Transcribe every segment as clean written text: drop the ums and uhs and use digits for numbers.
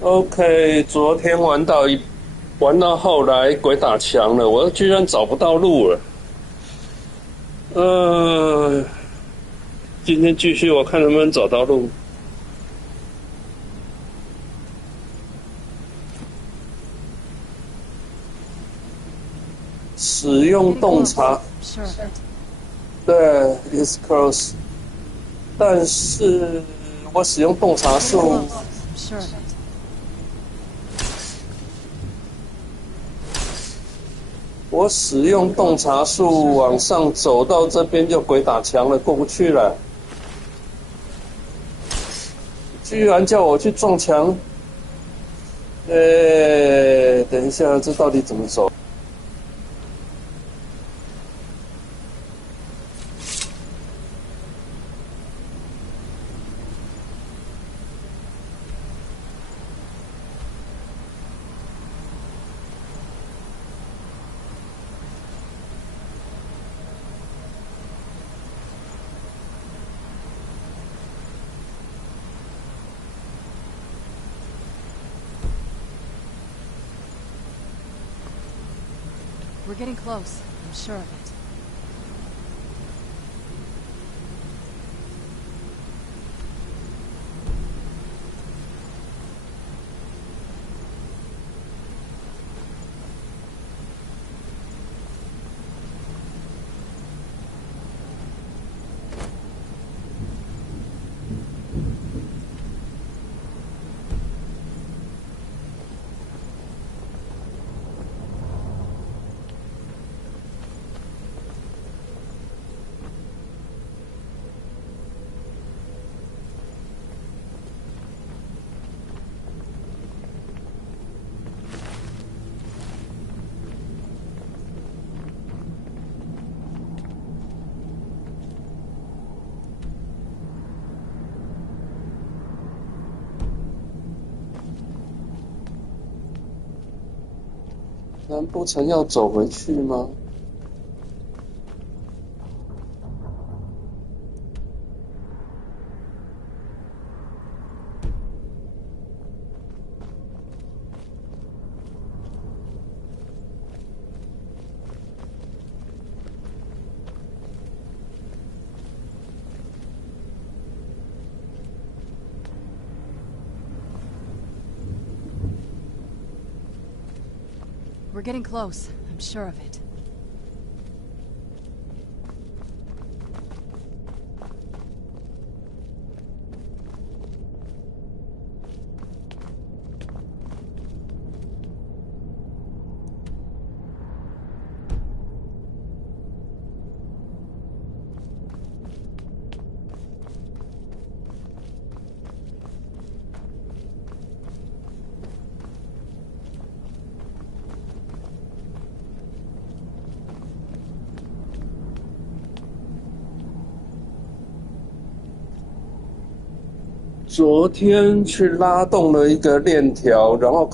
OK，昨天玩到后来鬼打墙了，我居然找不到路了。呃，今天继续，我看能不能找到路。使用 Getting 洞 close. 察，I'm sure of it. 对，is close，但是我使用洞察 Getting 术，close. I'm sure of it. 我使用洞察术往上走到这边就鬼打墙了，过不去了。居然叫我去撞墙，等一下，这到底怎么走？We're getting close. I'm sure of it.难不成要走回去吗？We're getting close. I'm sure of it. .昨天去拉动了一个链条，然后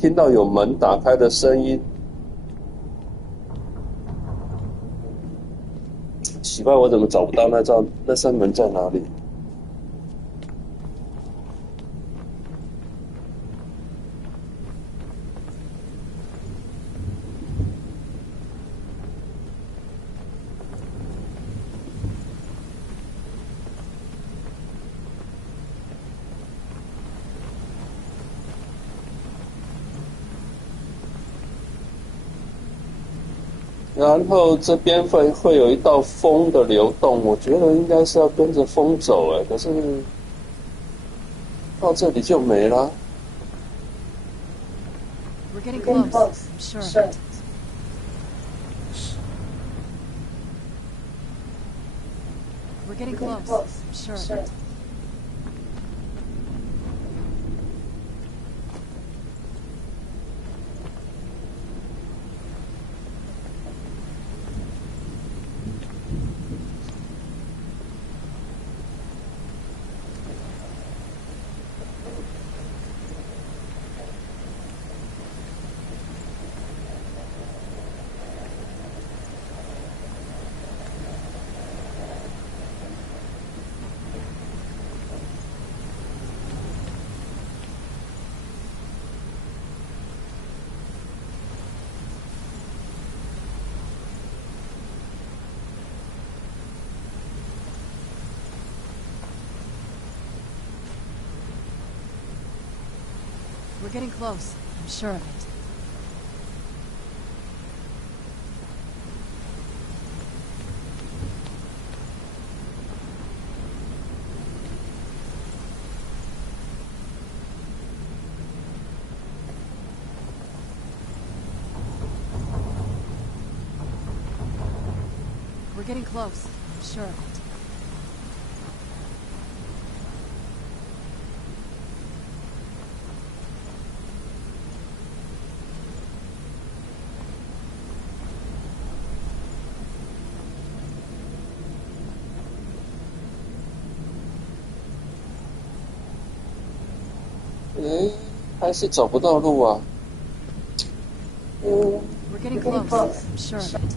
听到有门打开的声音。奇怪，我怎么找不到那扇门在哪里？然后这边会有一道风的流动，我觉得应该是要跟着风走，可是到这里就没了。We're getting close. I'm sure of it. We're getting close. I'm sure of it. We're getting close. I'm sure of it. We're getting close. I'm sure of it.还是找不到路啊。We're getting close. I'm sure of it.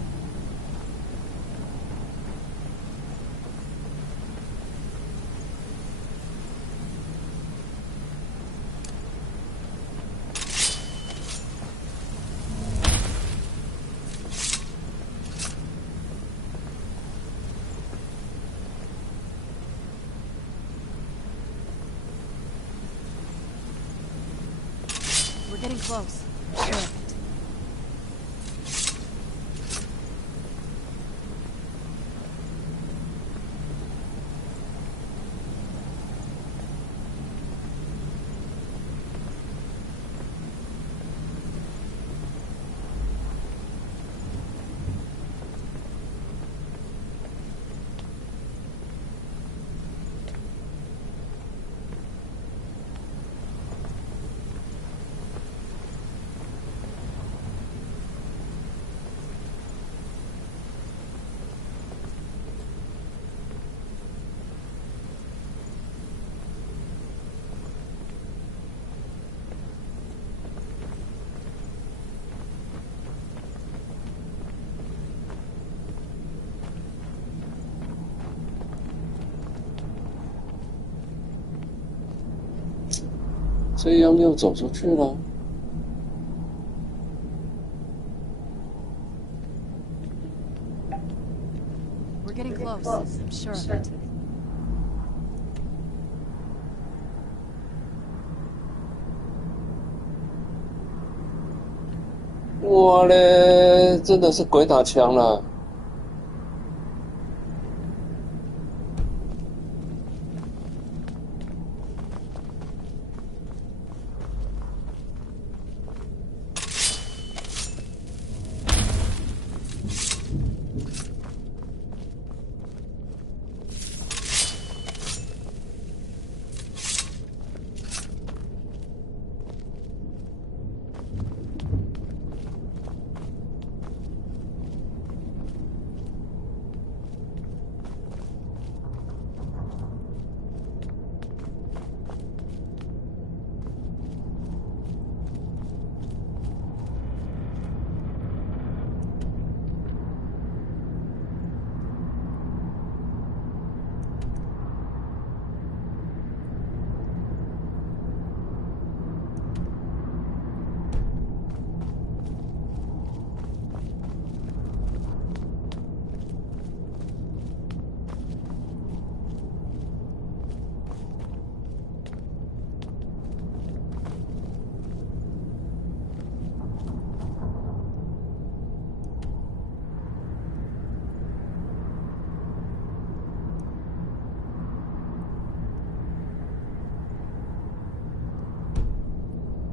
We're getting close. I'm sure of it.这样又走出去了。We're getting close. I'm sure of it. 哇嘞，真的是鬼打墙了。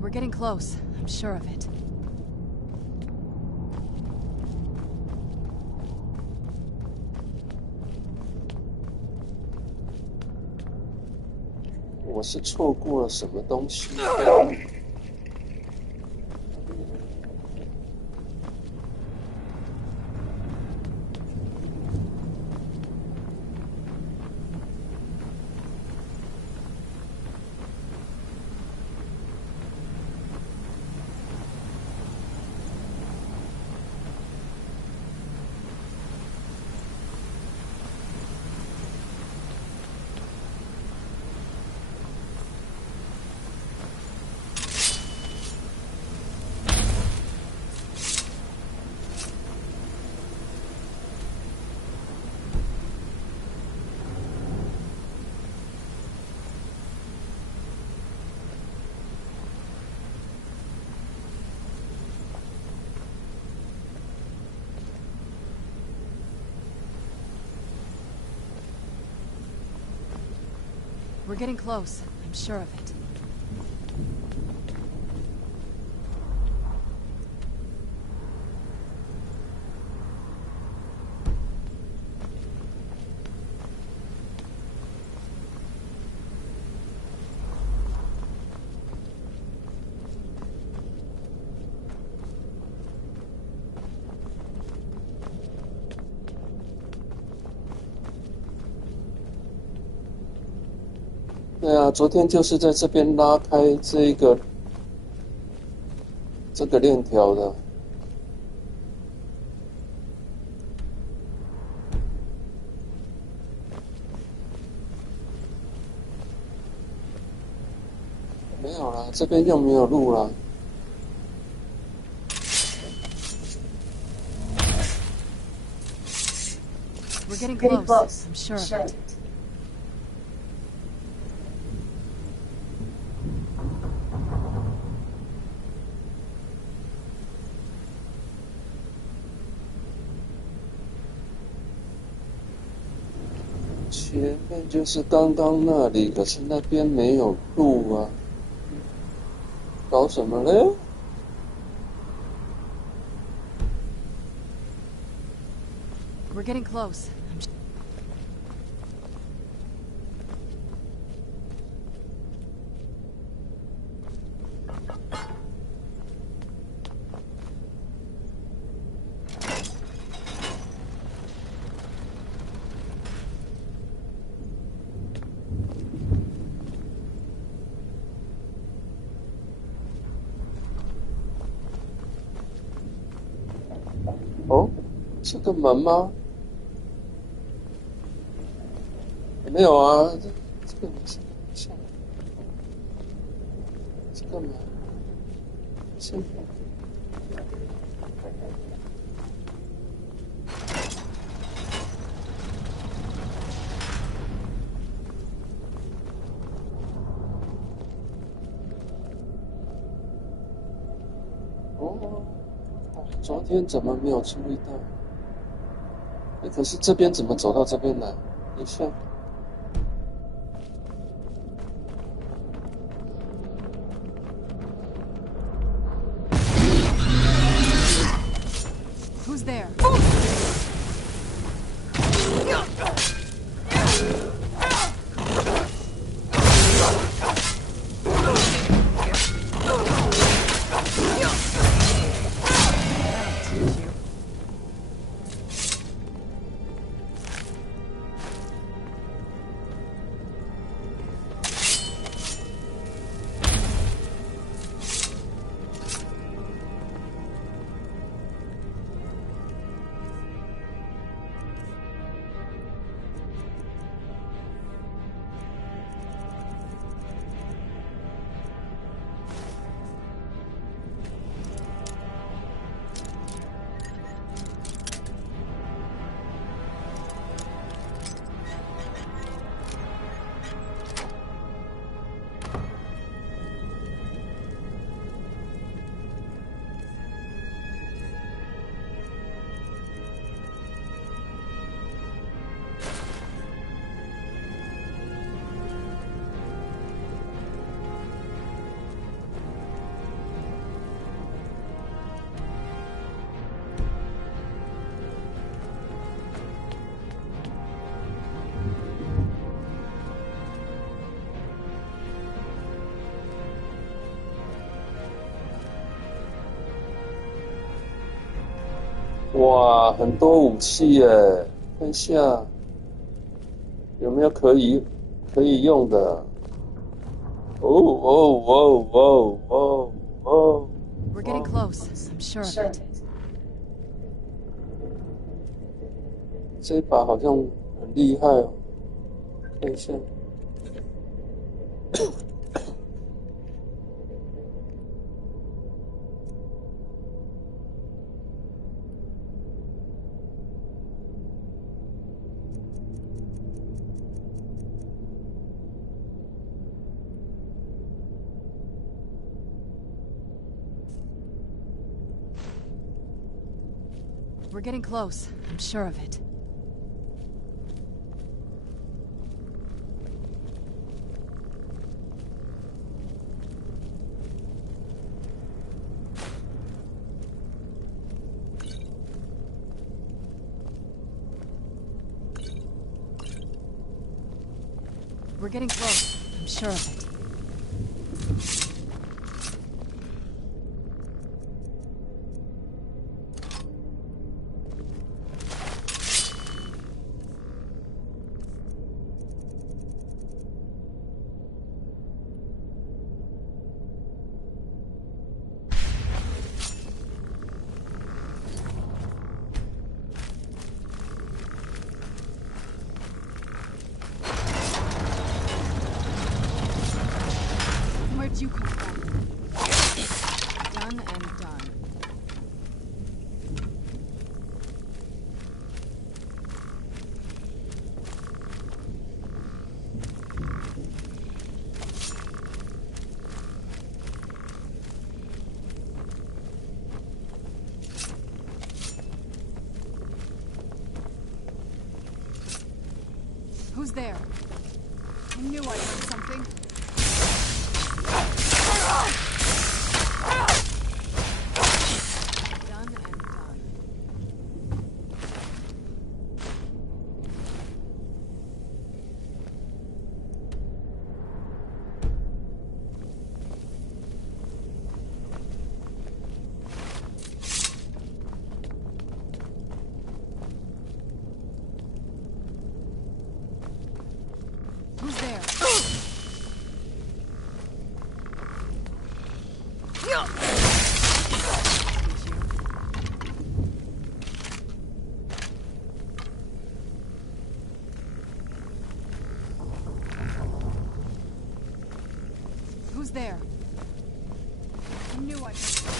We're getting close. I'm sure of it. 我是错过了什么东西？ We're getting close. I'm sure of it.对啊，昨天就是在这边拉开这个链条的。没有啦，这边又没有路啦。We're getting close. I'm sure of it. 前面就是刚刚那里，可是那边没有路啊，搞什么嘞？ We're getting close.哦，这个门吗？没有啊，这个门是下来，这个门是。哦，昨天怎么没有注意到？哎，可是这边怎么走到这边来？等一下。 Who's there?哇，很多武器耶！看一下有没有可以用的。哦哦哦哦哦哦！ We're getting close. I'm sure of it. 这一把好像很厉害哦，看一下。We're getting close. I'm sure of it. getting close. I'm sure of it. Where'd you come from? Done and done. Who's there? I knew I heard something. Done and done. Who's there? Who's there? I knew I heard something.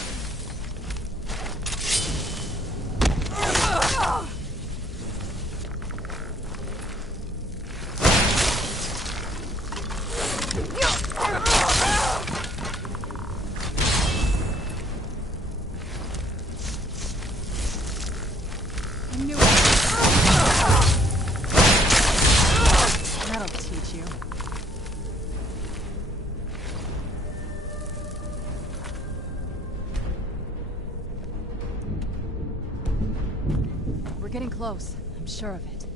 I knew it. That'll teach you. We're getting close. I'm sure of it.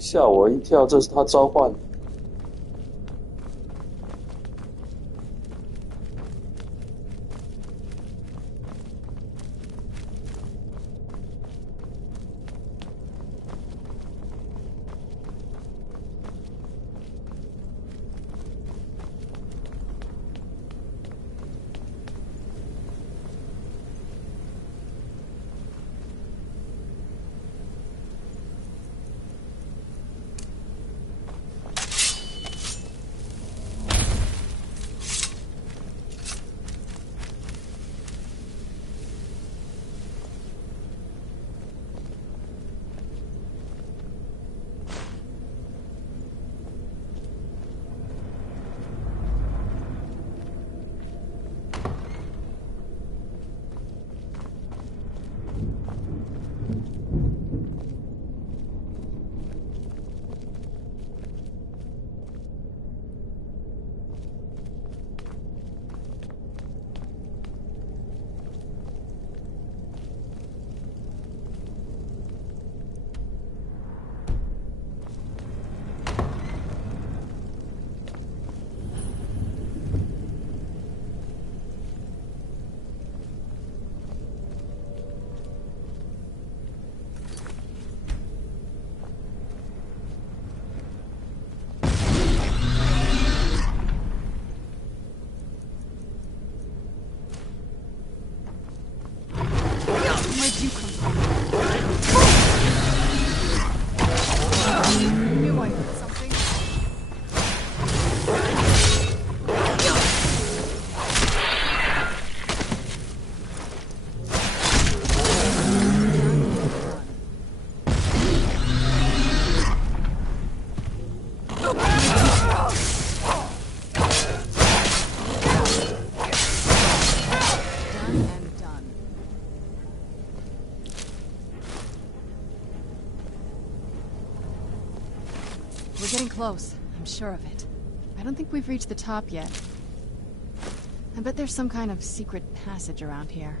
吓我一跳，这是他召唤。close. I'm sure of it. I don't think we've reached the top yet. I bet there's some kind of secret passage around here.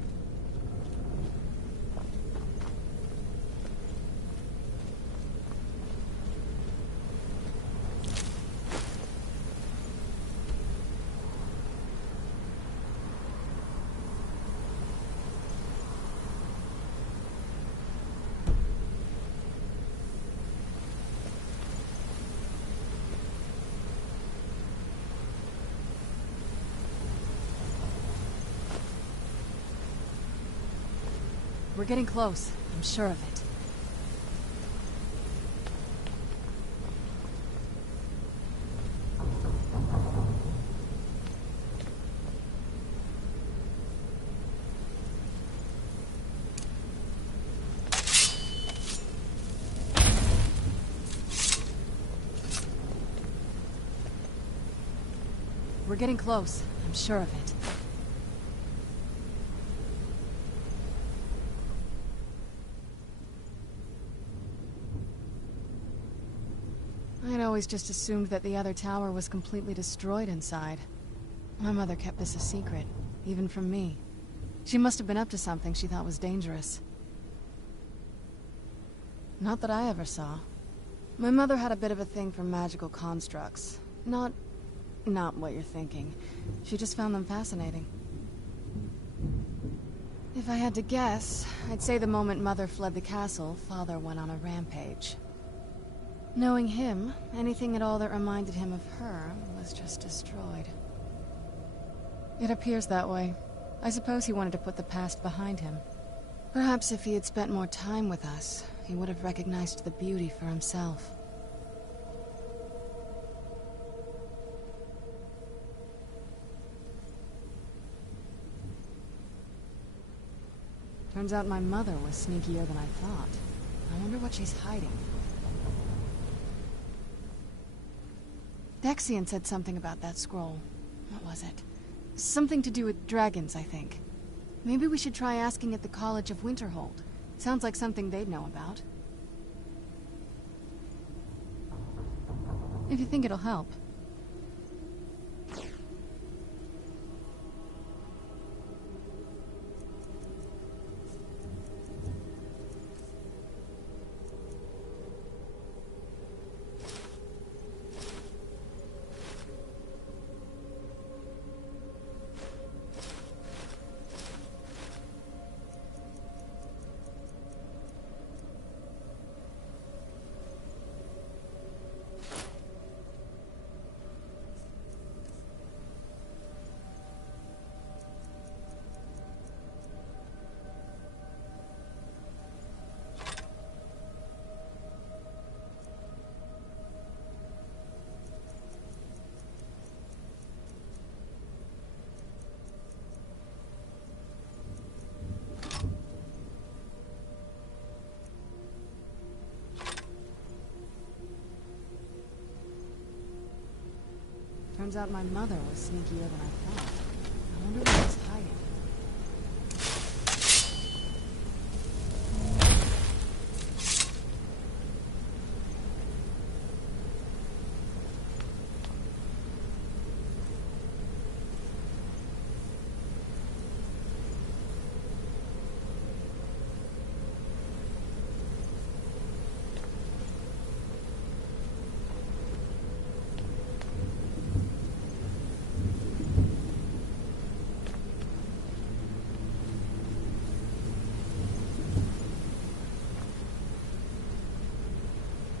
We're getting close. I'm sure of it. We're getting close. I'm sure of it. I'd always just assumed that the other tower was completely destroyed inside. My mother kept this a secret, even from me. She must have been up to something she thought was dangerous. Not that I ever saw. My mother had a bit of a thing for magical constructs. Not what you're thinking. She just found them fascinating. If I had to guess, I'd say the moment Mother fled the castle, Father went on a rampage. Knowing him, anything at all that reminded him of her was just destroyed. It appears that way. I suppose he wanted to put the past behind him. Perhaps if he had spent more time with us, he would have recognized the beauty for himself. Turns out my mother was sneakier than I thought. I wonder what she's hiding. Dexian said something about that scroll. What was it? Something to do with dragons, I think. Maybe we should try asking at the College of Winterhold. Sounds like something they'd know about. If you think it'll help. Turns out my mother was sneakier than I thought. I wonder what she's hiding.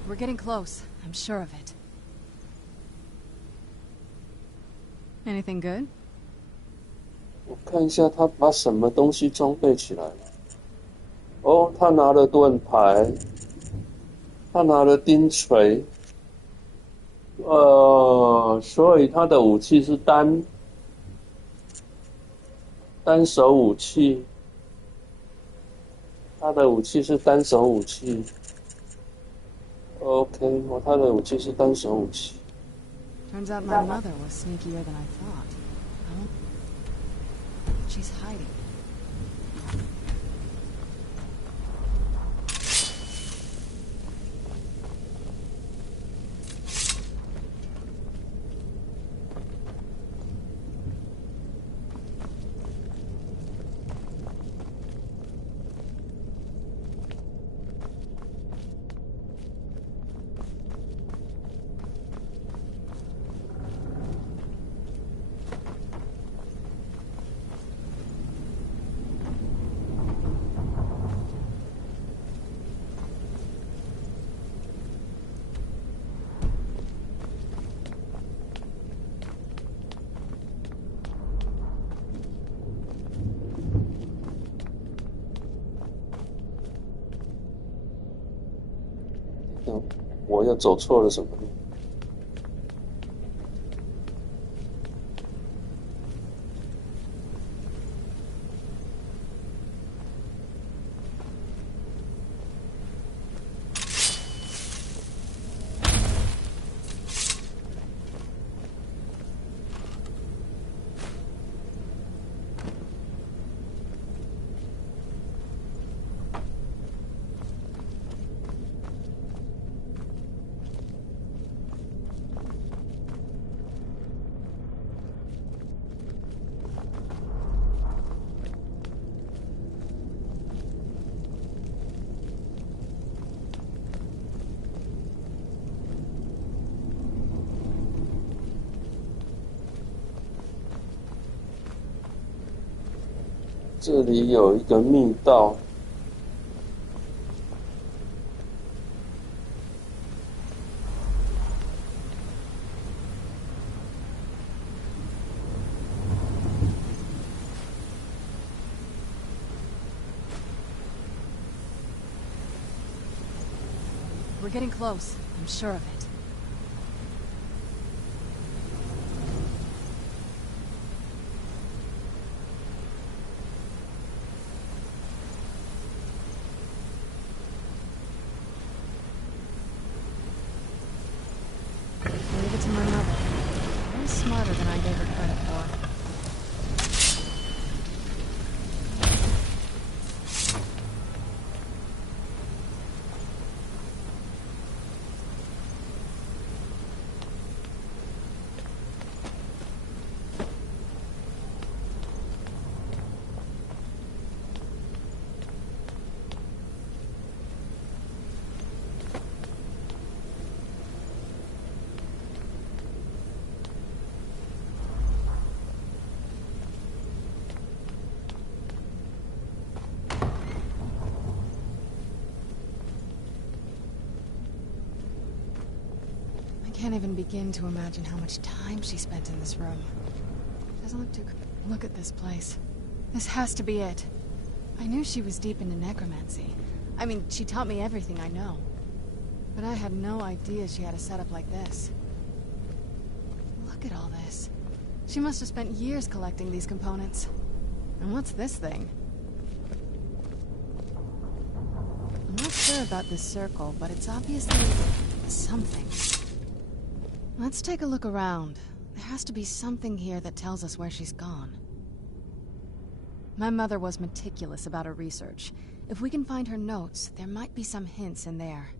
We're getting close. I'm sure of it. Anything good? 我看一下他把什么东西装备起来了。哦，他拿了盾牌，他拿了钉锤。所以他的武器是单手武器。他的武器是单手武器。OK， 他的武器是单手武器。Turns out my mother was sneakier than I thought. She's hiding. 我又走错了什么路？这里有一个密道。We're getting close. I'm sure of it. Leave it to my mother. Way smarter than I gave her credit for. I can't even begin to imagine how much time she spent in this room. Doesn't look too... Look at this place. This has to be it. I knew she was deep into necromancy. I mean, she taught me everything I know. But I had no idea she had a setup like this. Look at all this. She must have spent years collecting these components. And what's this thing? I'm not sure about this circle, but it's obviously something. Let's take a look around. There has to be something here that tells us where she's gone. My mother was meticulous about her research. If we can find her notes, there might be some hints in there.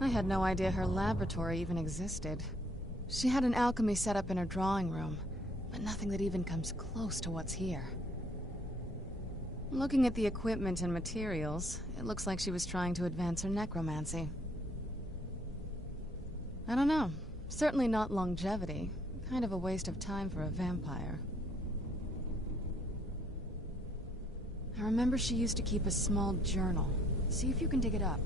I had no idea her laboratory even existed. She had an alchemy set up in her drawing room, but nothing that even comes close to what's here. Looking at the equipment and materials, it looks like she was trying to advance her necromancy. I don't know. Certainly not longevity. Kind of a waste of time for a vampire. I remember she used to keep a small journal. See if you can dig it up.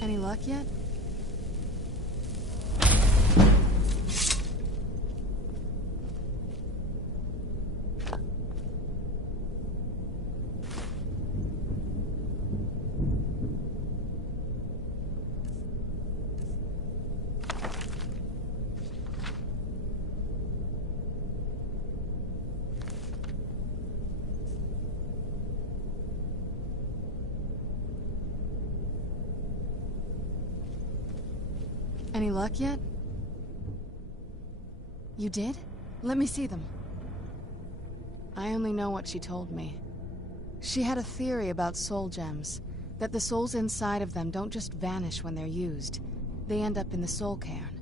Any luck yet? Any luck yet? You did? Let me see them. I only know what she told me. She had a theory about soul gems, that the souls inside of them don't just vanish when they're used. They end up in the soul cairn.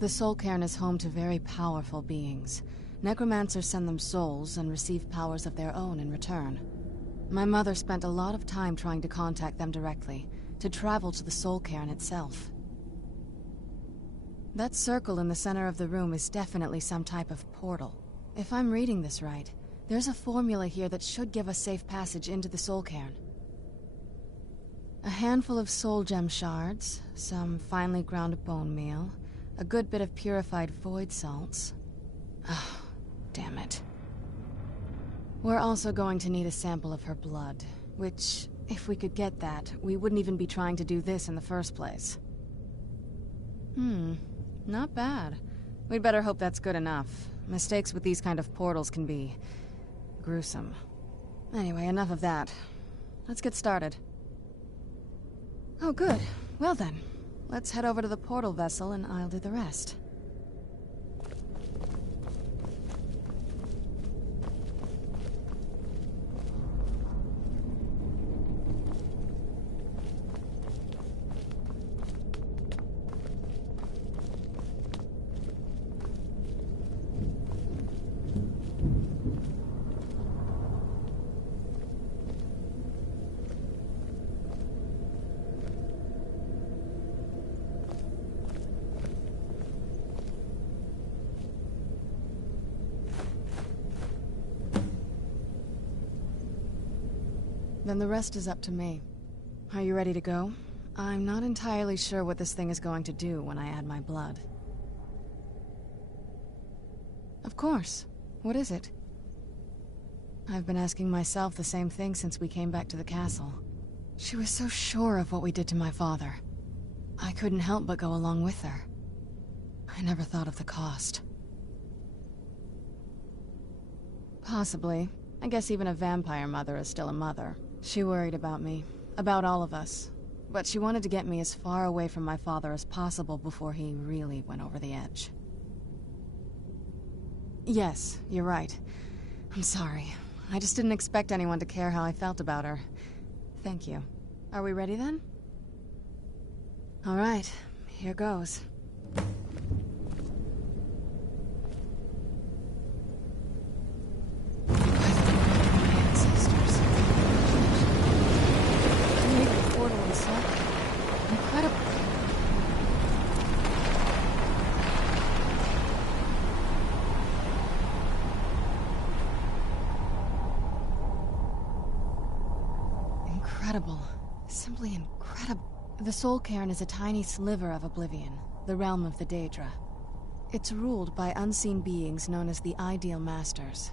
The soul cairn is home to very powerful beings. Necromancers send them souls and receive powers of their own in return. My mother spent a lot of time trying to contact them directly, to travel to the soul cairn itself. That circle in the center of the room is definitely some type of portal. If I'm reading this right, there's a formula here that should give us safe passage into the soul cairn. A handful of soul gem shards, some finely ground bone meal, a good bit of purified void salts. Oh, damn it. We're also going to need a sample of her blood, which, if we could get that, we wouldn't even be trying to do this in the first place. Not bad. We'd better hope that's good enough. Mistakes with these kind of portals can be gruesome. Anyway, enough of that. Let's get started. Oh, good. Well then, let's head over to the portal vessel and I'll do the rest. Then the rest is up to me. Are you ready to go? I'm not entirely sure what this thing is going to do when I add my blood. Of course. What is it? I've been asking myself the same thing since we came back to the castle. She was so sure of what we did to my father. I couldn't help but go along with her. I never thought of the cost. Possibly. I guess even a vampire mother is still a mother. She worried about me, about all of us. But she wanted to get me as far away from my father as possible before he really went over the edge. Yes, you're right. I'm sorry. I just didn't expect anyone to care how I felt about her. Thank you. Are we ready then? All right, here goes. Incredible. Simply incredible. The Soul Cairn is a tiny sliver of Oblivion, the realm of the Daedra. It's ruled by unseen beings known as the Ideal Masters.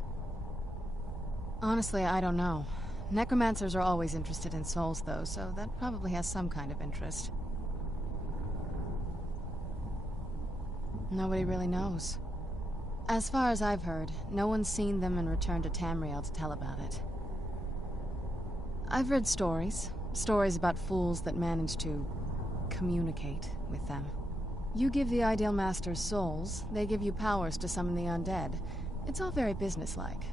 Honestly, I don't know. Necromancers are always interested in souls, though, so that probably has some kind of interest. Nobody really knows. As far as I've heard, no one's seen them and returned to Tamriel to tell about it. I've read stories about fools that manage to communicate with them. You give the Ideal Masters souls, they give you powers to summon the undead. It's all very businesslike.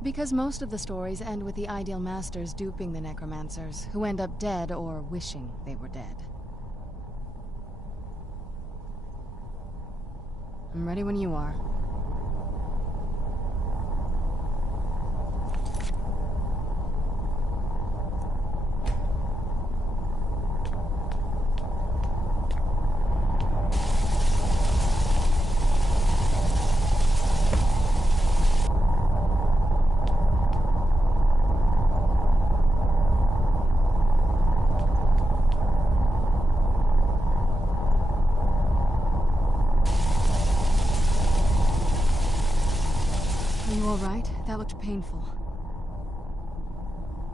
Because most of the stories end with the Ideal Masters duping the Necromancers, who end up dead or wishing they were dead. I'm ready when you are. right? That looked painful.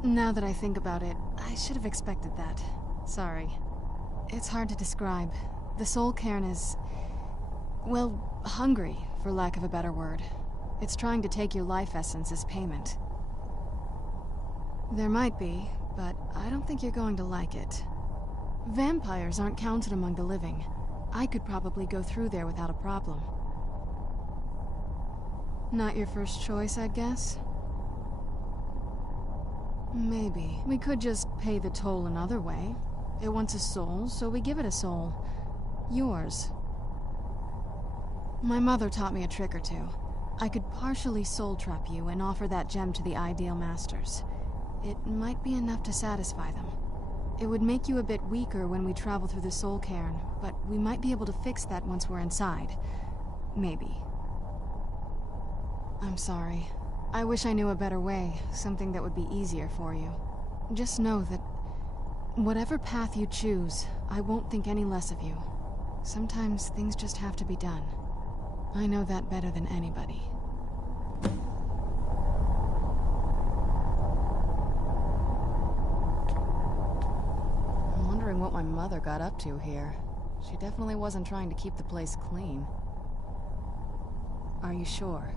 Now that I think about it, I should have expected that. Sorry. It's hard to describe. The soul cairn is... well, hungry, for lack of a better word. It's trying to take your life essence as payment. There might be, but I don't think you're going to like it. Vampires aren't counted among the living. I could probably go through there without a problem. Not your first choice, I'd guess? Maybe. We could just pay the toll another way. It wants a soul, so we give it a soul. Yours. My mother taught me a trick or two. I could partially soul trap you and offer that gem to the Ideal Masters. It might be enough to satisfy them. It would make you a bit weaker when we travel through the soul cairn, but we might be able to fix that once we're inside. Maybe. I'm sorry. I wish I knew a better way, something that would be easier for you. Just know that whatever path you choose, I won't think any less of you. Sometimes things just have to be done. I know that better than anybody. I'm wondering what my mother got up to here. She definitely wasn't trying to keep the place clean. Are you sure?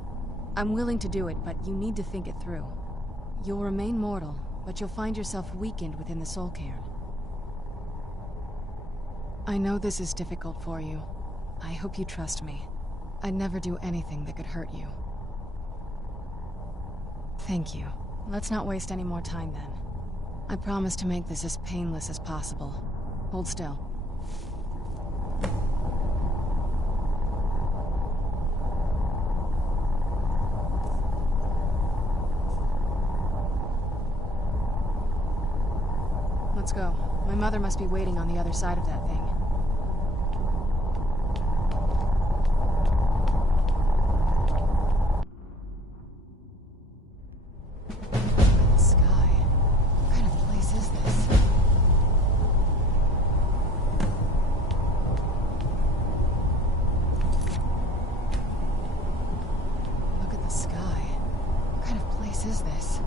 I'm willing to do it, but you need to think it through. You'll remain mortal, but you'll find yourself weakened within the soul cairn. I know this is difficult for you. I hope you trust me. I'd never do anything that could hurt you. Thank you. Let's not waste any more time then. I promise to make this as painless as possible. Hold still. Let's go. My mother must be waiting on the other side of that thing. Sky. What kind of place is this? Look at the sky. What kind of place is this?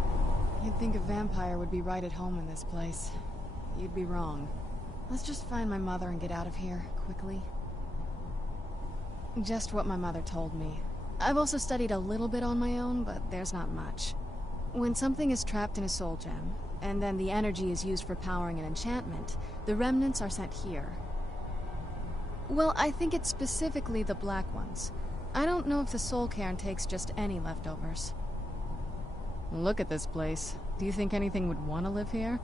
You'd think a vampire would be right at home in this place. You'd be wrong. Let's just find my mother and get out of here, quickly. Just what my mother told me. I've also studied a little bit on my own, but there's not much. When something is trapped in a soul gem, and then the energy is used for powering an enchantment, the remnants are sent here. Well, I think it's specifically the black ones. I don't know if the soul cairn takes just any leftovers. Look at this place. Do you think anything would want to live here?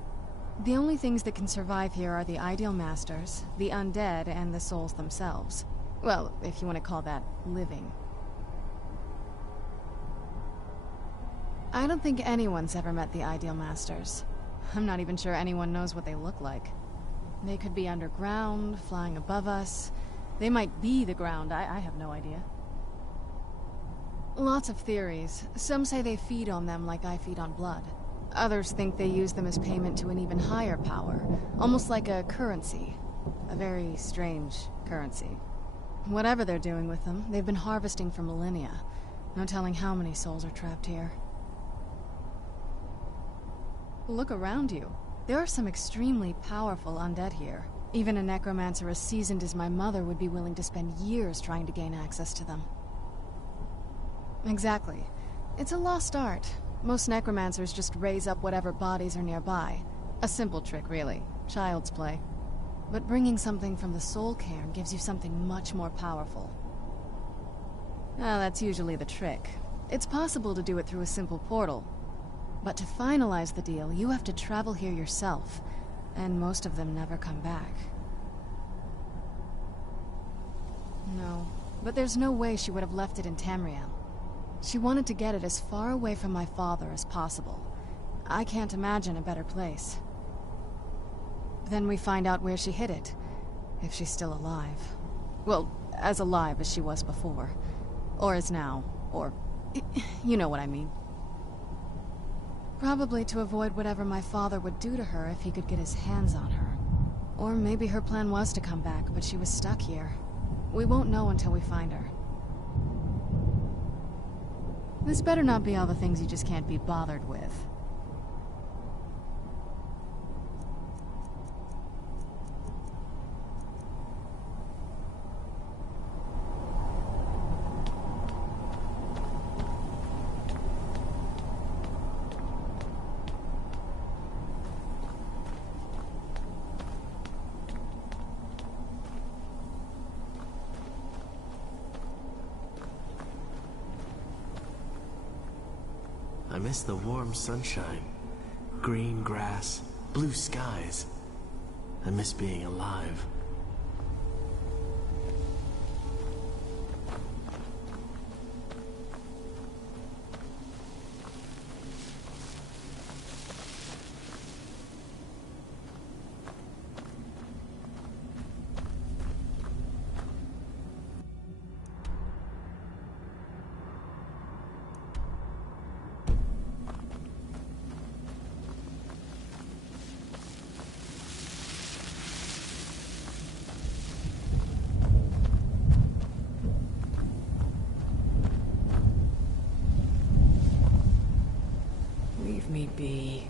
The only things that can survive here are the Ideal Masters, the undead, and the souls themselves. Well, if you want to call that living. I don't think anyone's ever met the Ideal Masters. I'm not even sure anyone knows what they look like. They could be underground, flying above us. They might be the ground, I have no idea. Lots of theories. Some say they feed on them like I feed on blood. Others think they use them as payment to an even higher power, almost like a currency. A very strange currency. Whatever they're doing with them, they've been harvesting for millennia. No telling how many souls are trapped here. Look around you. There are some extremely powerful undead here. Even a necromancer as seasoned as my mother would be willing to spend years trying to gain access to them. Exactly. It's a lost art. Most necromancers just raise up whatever bodies are nearby. A simple trick, really. Child's play. But bringing something from the soul cairn gives you something much more powerful. Ah, that's usually the trick. It's possible to do it through a simple portal. But to finalize the deal, you have to travel here yourself. And most of them never come back. No. But there's no way she would have left it in Tamriel. She wanted to get it as far away from my father as possible. I can't imagine a better place. Then we find out where she hid it, if she's still alive. Well, as alive as she was before. Or is now, or... you know what I mean. Probably to avoid whatever my father would do to her if he could get his hands on her. Or maybe her plan was to come back, but she was stuck here. We won't know until we find her. This better not be all the things you just can't be bothered with. I miss the warm sunshine, green grass, blue skies. I miss being alive. Leave me be.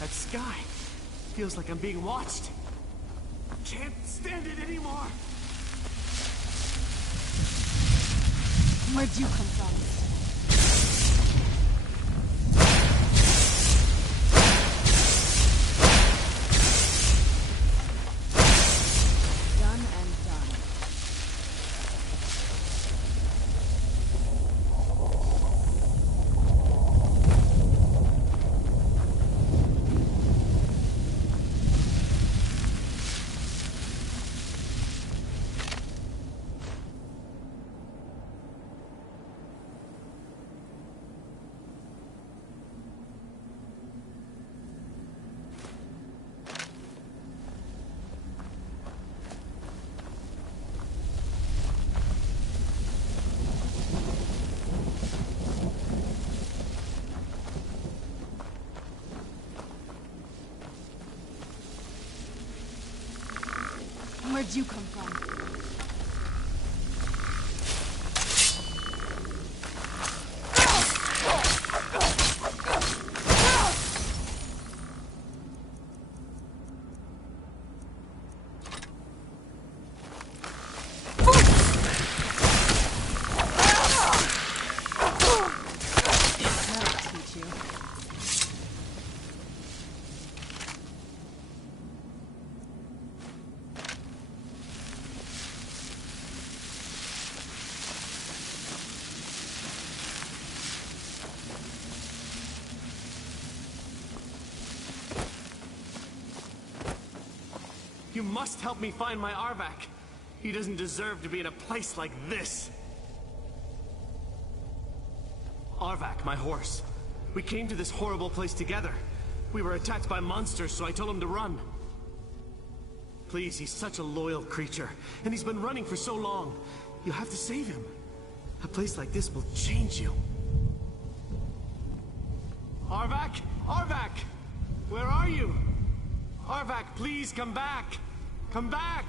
That sky feels like I'm being watched. Can't stand it anymore. Where'd you come from? Done and done. Where'd you come from? That'll teach you. must help me find my Arvak. He doesn't deserve to be in a place like this. Arvak, my horse. We came to this horrible place together. We were attacked by monsters, so I told him to run. Please, he's such a loyal creature, and he's been running for so long. You have to save him. A place like this will change you. Arvak? Arvak! Where are you? Arvak, please come back! Come back!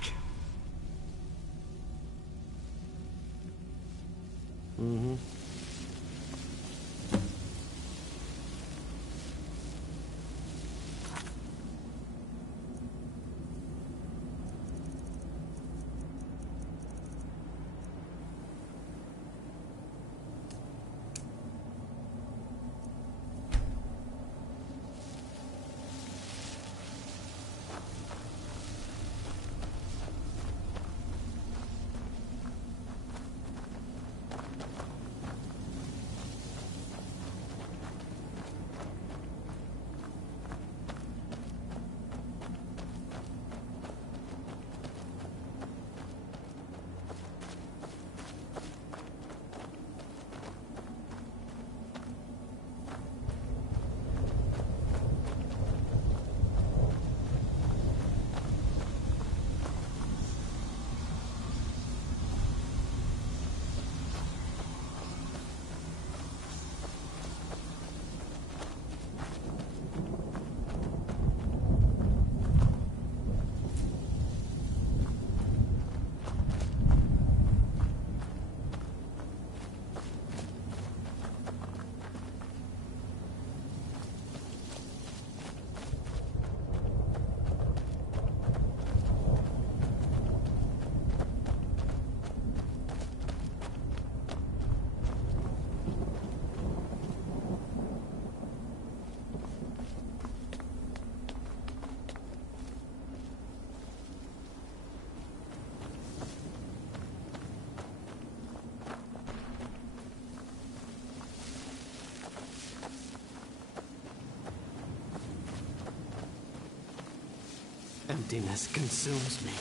Emptiness consumes me.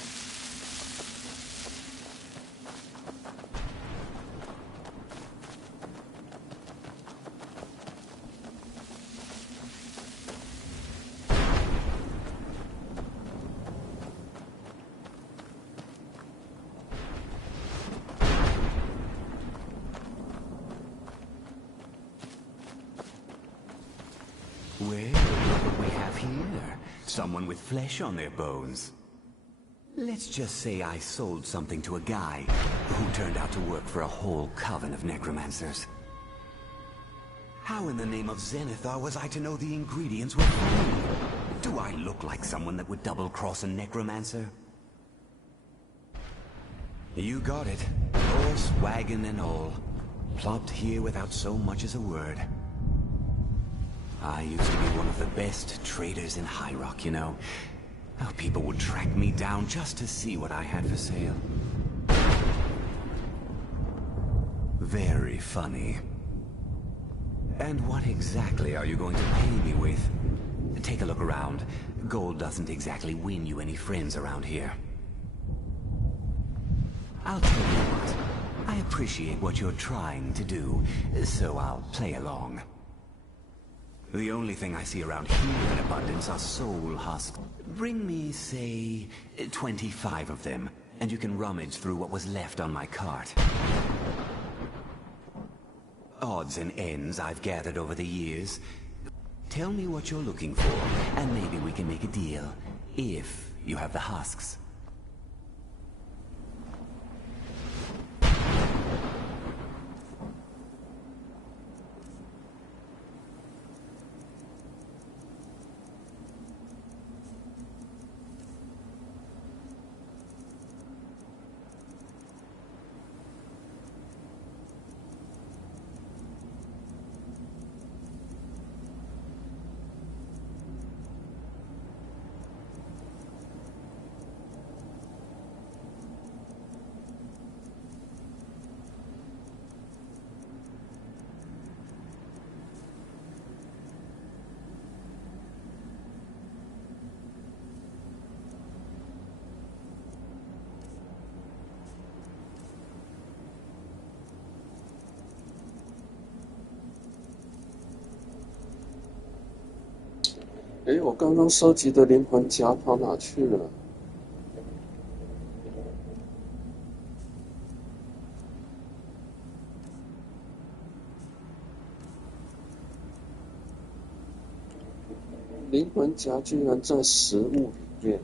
Well, look what we have here. Someone with flesh on their bones. Let's just say I sold something to a guy who turned out to work for a whole coven of necromancers. How in the name of Zenithar was I to know the ingredients were free? Do I look like someone that would double-cross a necromancer? You got it. Horse, wagon, and all. Plopped here without so much as a word. I used to be one of the best traders in High Rock, you know. Oh, people would track me down just to see what I had for sale. Very funny. And what exactly are you going to pay me with? Take a look around. Gold doesn't exactly win you any friends around here. I'll tell you what. I appreciate what you're trying to do, so I'll play along. The only thing I see around here in abundance are soul husks. Bring me, say, 25 of them, and you can rummage through what was left on my cart. Odds and ends I've gathered over the years. Tell me what you're looking for, and maybe we can make a deal, if you have the husks. 诶，我刚刚收集的灵魂夹跑哪去了？灵魂夹居然在食物里面。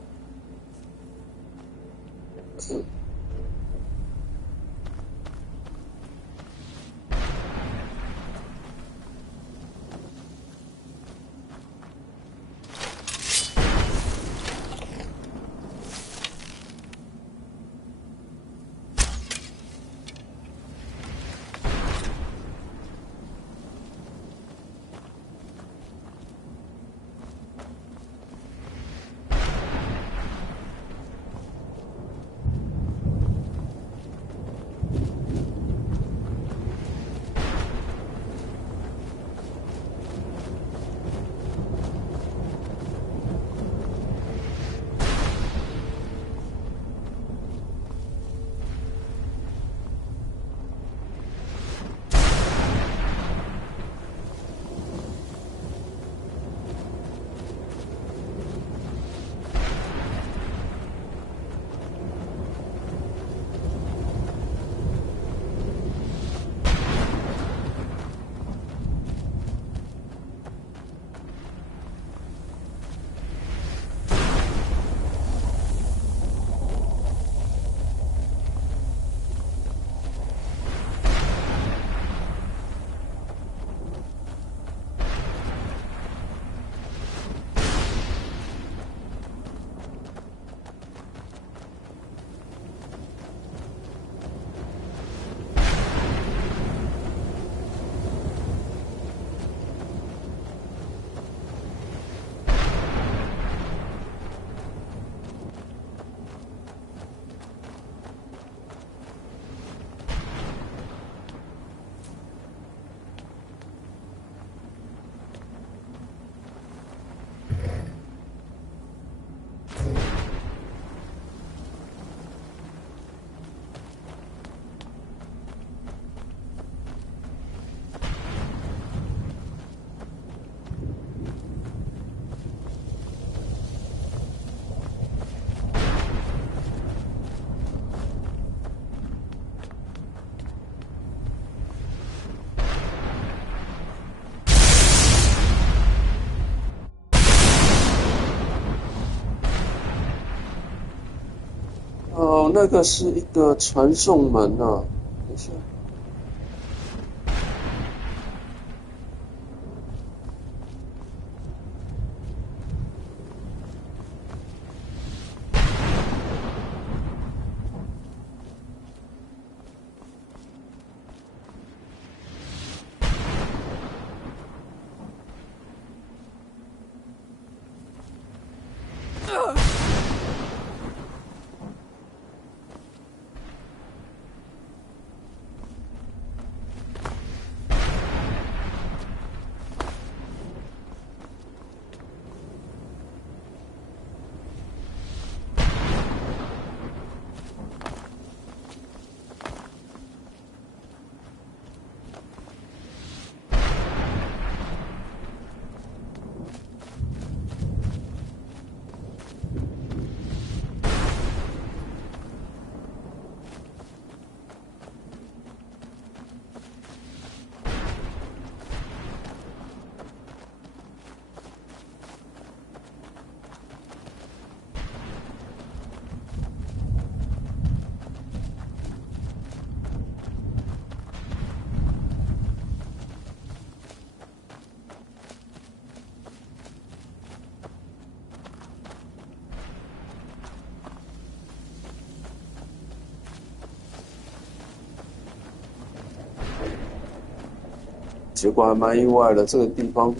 哦，那个是一个传送门啊，等一下。结果还蛮意外的，这个地方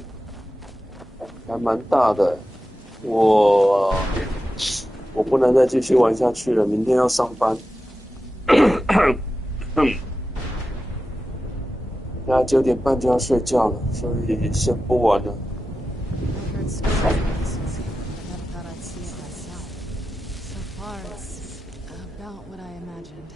还蛮大的。我不能再继续玩下去了，明天要上班。现在9点半就要睡觉了，所以先不玩了。I heard stories of this museum, but never thought I'd see it myself. So far, it's about what I imagined.